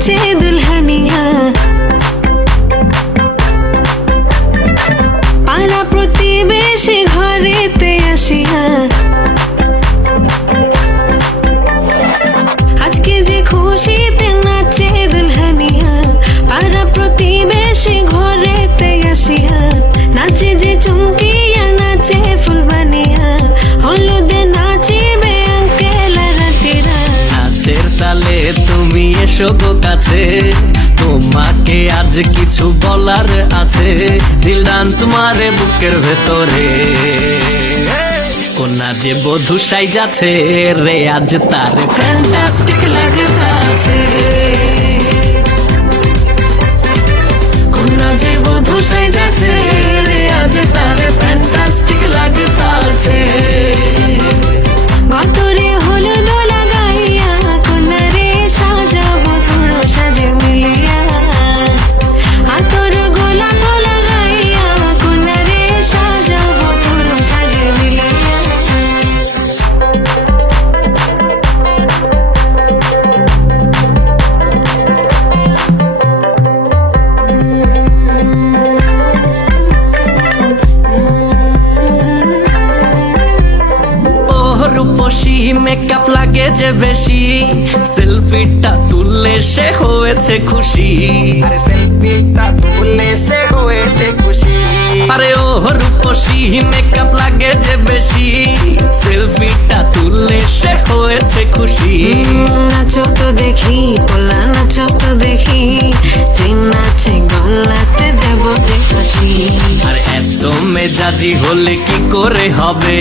নাচে দুলহানিয়া, পাড়া প্রতিবেশী ঘরেতে আসিয়া আজকে যে খুশিতে নাচে দুলহানিয়া, পাড়া প্রতিবেশী ঘরেতে আসিয়া নাচে যে চুমকিয়া নাচে ফুলবানিয়া, হলুদে নাচিবে আঙ্কেল আর আন্টিরা। নাচের তালে তুমি এসো গো কাছে, তোমাকে আজ কিছু বলার আছে, দিল ডান্স মারে বুকের ভেতরে। কোনা যে বধূ সাইজাছে রে আজ তার ফ্যান্টাস্টিক লাগতাছে, কোনা যে বধূ সাইজাছে রে আজ তার ফ্যান্টাস্টিক লাগতাছে। গতরে হলুদ লাগাইয়া কোনা রে সাজাবো ধুলো সাজে মিলিয়া, আতর গোলাপ লাগাইয়া কোনা রে সাজাবো ধুলো সাজে মিলিয়া। রূপসী মেকআপ লাগে যে বেশি, সেলফিটা তুললে সে হয়েছে খুশি। আরে সেলফিটা তুললে সে হয়েছে খুশি। আরে ও রূপসী মেকআপ লাগে যে বেশি, সেলফিটা তুললে সে হয়েছে খুশি। নাচো তো দেখি পোলা, নাচো তো দেখি, যে নাচে গলাতে দেব যে হাসি। আর এত মেজাজি হলে কি করে হবে,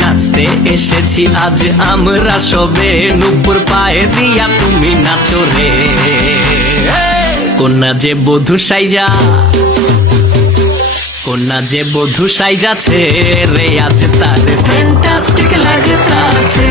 নাচতে এসেছি আজ আমরা সবে, নুপুর পায়ে দিয়া তুমি নাচো রে। কোনা যে বধূ সাইজা, কোনা যে বধূ সাইজাছে রে আজ তার ফ্যান্টাস্টিক লাগতাছে।